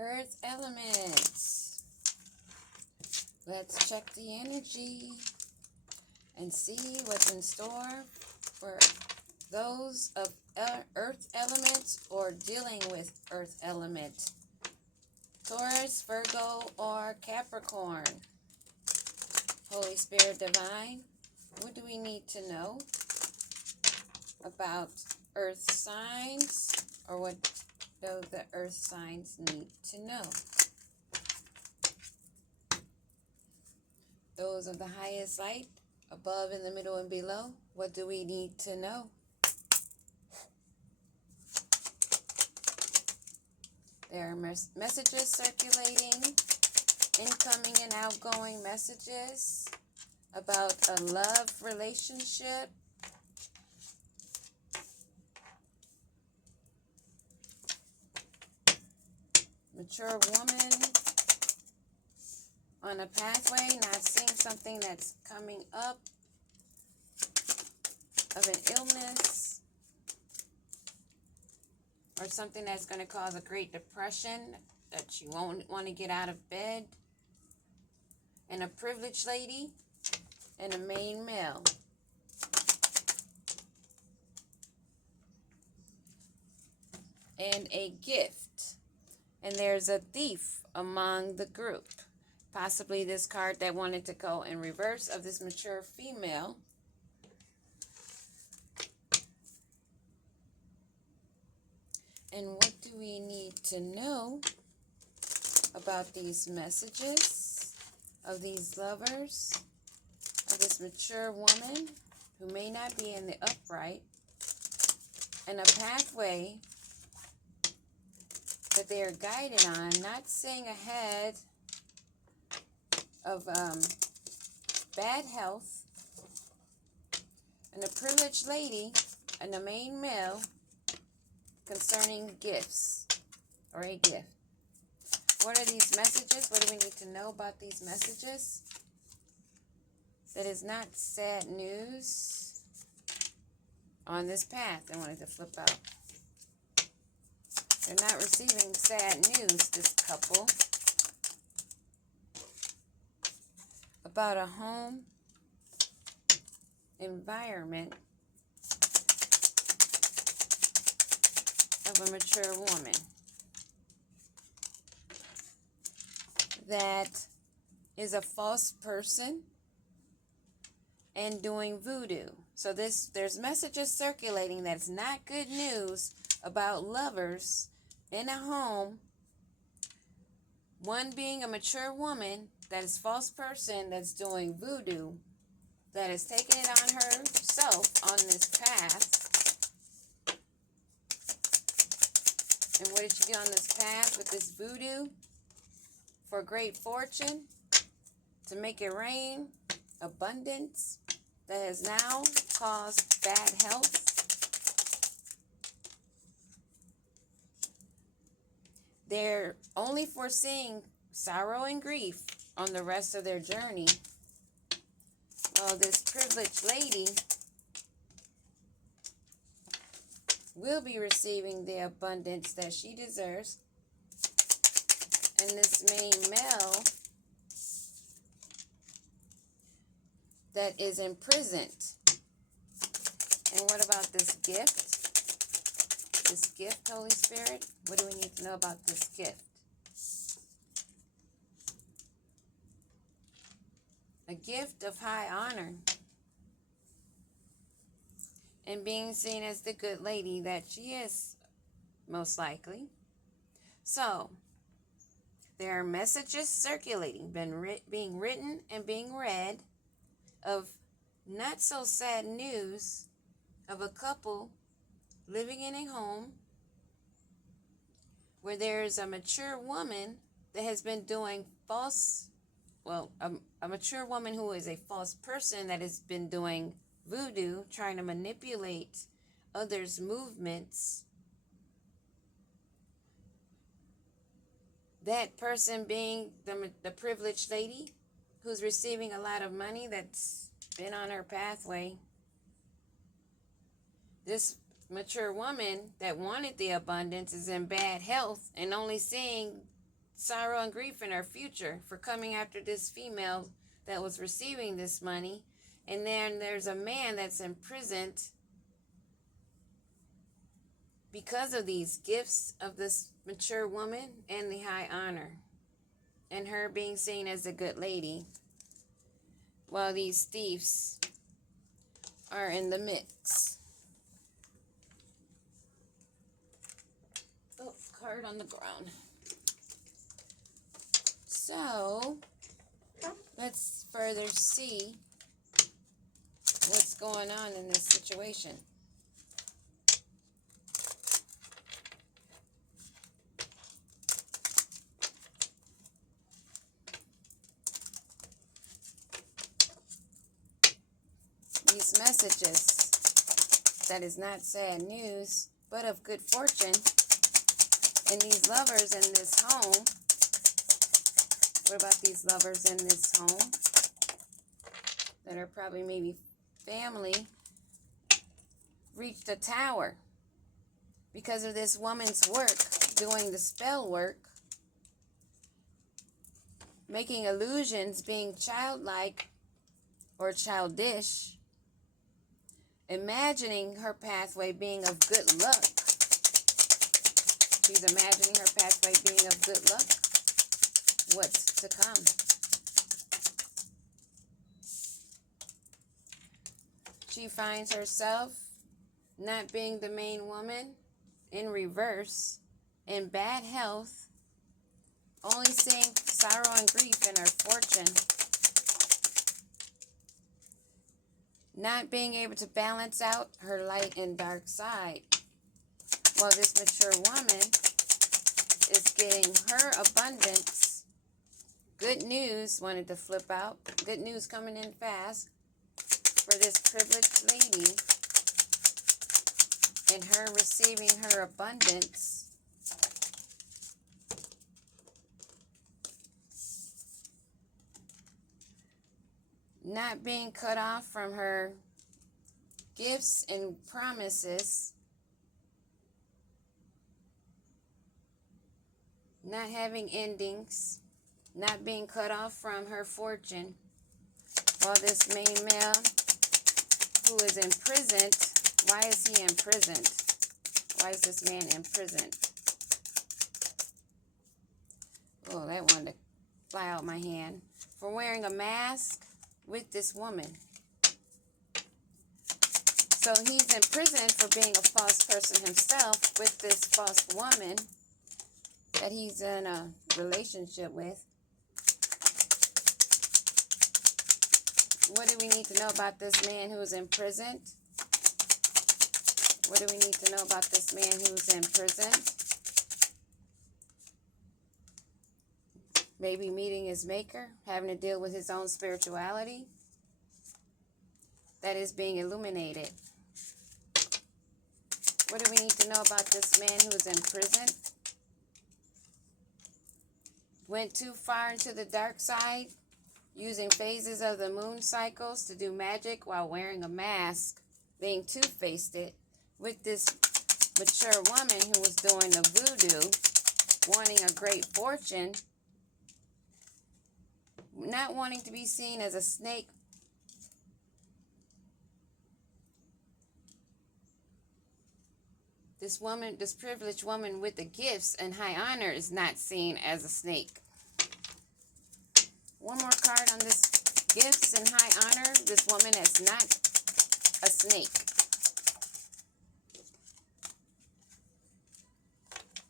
Earth elements. Let's check the energy and see what's in store for those of Earth elements or dealing with Earth element. Taurus, Virgo, or Capricorn. Holy Spirit Divine, what do we need to know about Earth signs, or what do the Earth signs need to know? Those of the highest light, above, in the middle, and below, what do we need to know? There are messages circulating, incoming and outgoing messages about a love relationship. Mature woman on a pathway, not seeing something that's coming up of an illness or something that's going to cause a great depression that you won't want to get out of bed. And a privileged lady and a main male. And a gift. And there's a thief among the group. Possibly this card that wanted to go in reverse of this mature female. And what do we need to know about these messages of these lovers, of this mature woman who may not be in the upright, and a pathway that they are guided on, not seeing ahead of bad health, and a privileged lady and a main male concerning gifts or a gift. What are these messages? What do we need to know about these messages? That is not sad news on this path. I wanted to flip out. They're not receiving sad news, this couple, about a home environment of a mature woman that is a false person and doing voodoo. So there's messages circulating that's not good news about lovers in a home, one being a mature woman that is false person that's doing voodoo, that is taking it on herself on this path. And what did she get on this path with this voodoo? For great fortune, to make it rain, abundance, that has now caused bad health. They're only foreseeing sorrow and grief on the rest of their journey. Well, this privileged lady will be receiving the abundance that she deserves. And this main male that is imprisoned. And what about this gift? This gift, Holy Spirit? What do we need to know about this gift? A gift of high honor. And being seen as the good lady that she is, most likely. So, there are messages circulating, being written and being read of not so sad news of a couple living in a home where there is a mature woman that has been doing a mature woman who is a false person that has been doing voodoo, trying to manipulate others' movements. That person being the privileged lady who's receiving a lot of money that's been on her pathway. This mature woman that wanted the abundance is in bad health and only seeing sorrow and grief in her future for coming after this female that was receiving this money. And then there's a man that's imprisoned because of these gifts of this mature woman and the high honor, and her being seen as a good lady, while these thieves are in the mix. Oh, card on the ground. So, let's further see what's going on in this situation. These messages, that is not sad news, but of good fortune. And these lovers in this home, what about these lovers in this home that are probably maybe family, reached a tower because of this woman's work, doing the spell work, making illusions, being childlike or childish, imagining her pathway being of good luck. She's imagining her pathway being of good luck. What's to come? She finds herself not being the main woman, in reverse, in bad health, only seeing sorrow and grief in her fortune, not being able to balance out her light and dark side, while this mature woman is getting her abundance. Good news, wanted to flip out. Good news coming in fast for this privileged lady, and her receiving her abundance. Not being cut off from her gifts and promises. Not having endings. Not being cut off from her fortune. While this main male who is imprisoned, why is he imprisoned? Why is this man imprisoned? Oh, that wanted to fly out my hand. For wearing a mask with this woman. So he's in prison for being a false person himself with this false woman that he's in a relationship with. What do we need to know about this man who's imprisoned? What do we need to know about this man who's in prison? Maybe meeting his maker, having to deal with his own spirituality that is being illuminated. What do we need to know about this man who is in prison? Went too far into the dark side, using phases of the moon cycles to do magic while wearing a mask, being two-faced with this mature woman who was doing the voodoo, wanting a great fortune, not wanting to be seen as a snake. This woman, this privileged woman with the gifts and high honor is not seen as a snake. One more card on this gifts and high honor. This woman is not a snake.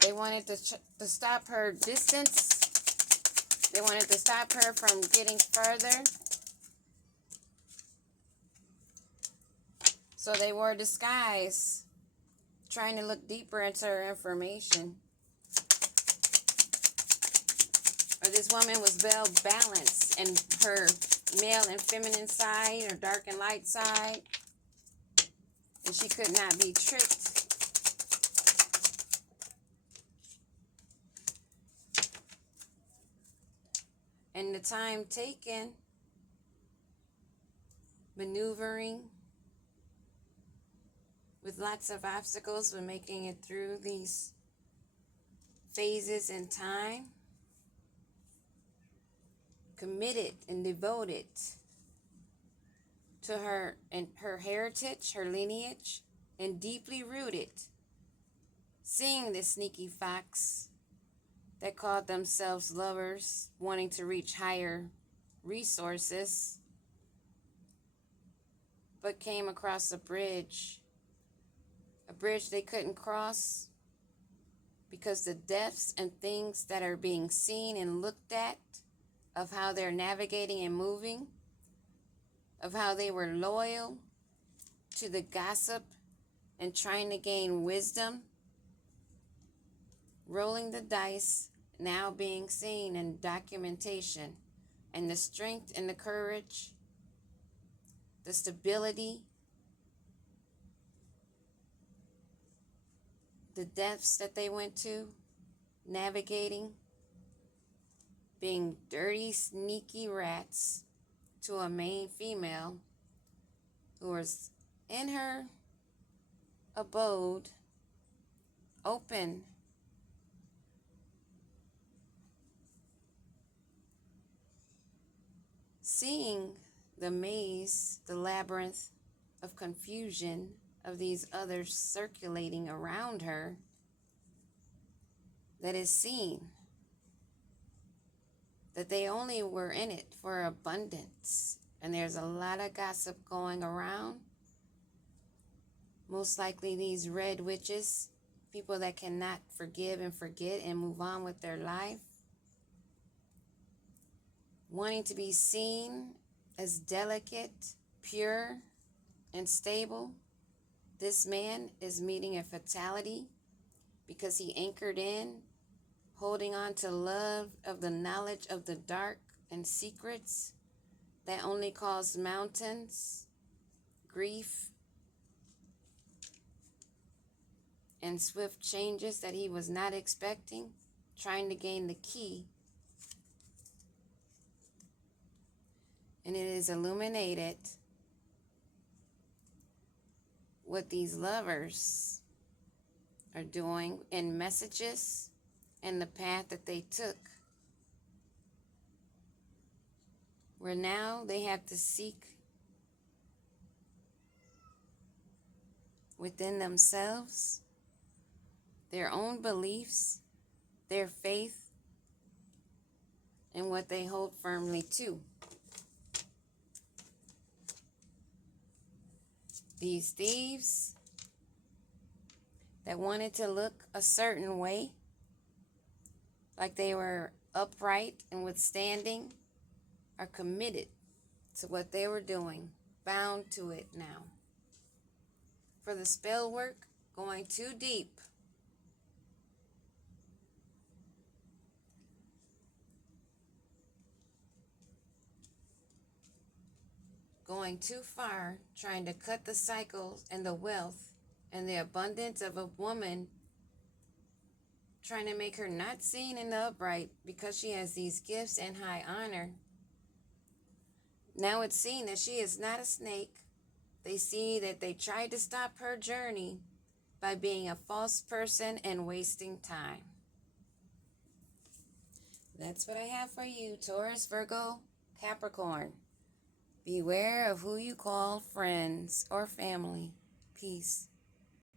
They wanted to stop her distance. They wanted to stop her from getting further. So they wore a disguise, trying to look deeper into her information. Or this woman was well balanced in her male and feminine side, or dark and light side. And she could not be tricked. And the time taken, maneuvering with lots of obstacles, when making it through these phases in time. committed and devoted to her and her heritage, her lineage, and deeply rooted, seeing the sneaky fox that called themselves lovers, wanting to reach higher resources, but came across a bridge they couldn't cross because the depths and things that are being seen and looked at of how they're navigating and moving, of how they were loyal to the gossip and trying to gain wisdom, rolling the dice, now being seen in documentation, and the strength and the courage, the stability, the depths that they went to, navigating, being dirty, sneaky rats to a main female who was in her abode, open, seeing the maze, the labyrinth of confusion of these others circulating around her, that is seen, that they only were in it for abundance. And there's a lot of gossip going around. Most likely these red witches, people that cannot forgive and forget and move on with their life, wanting to be seen as delicate, pure, and stable. This man is meeting a fatality because he anchored in, holding on to love of the knowledge of the dark and secrets that only cause mountains, grief, and swift changes that he was not expecting, trying to gain the key. And it is illuminated what these lovers are doing in messages and the path that they took, where now they have to seek within themselves their own beliefs, their faith, and what they hold firmly to. These thieves that wanted to look a certain way, like they were upright and withstanding, are committed to what they were doing, bound to it now. For the spell work, going too deep, going too far, trying to cut the cycles and the wealth and the abundance of a woman, trying to make her not seen in the upright because she has these gifts and high honor. Now it's seen that she is not a snake. They see that they tried to stop her journey by being a false person and wasting time. That's what I have for you, Taurus, Virgo, Capricorn. Beware of who you call friends or family. Peace.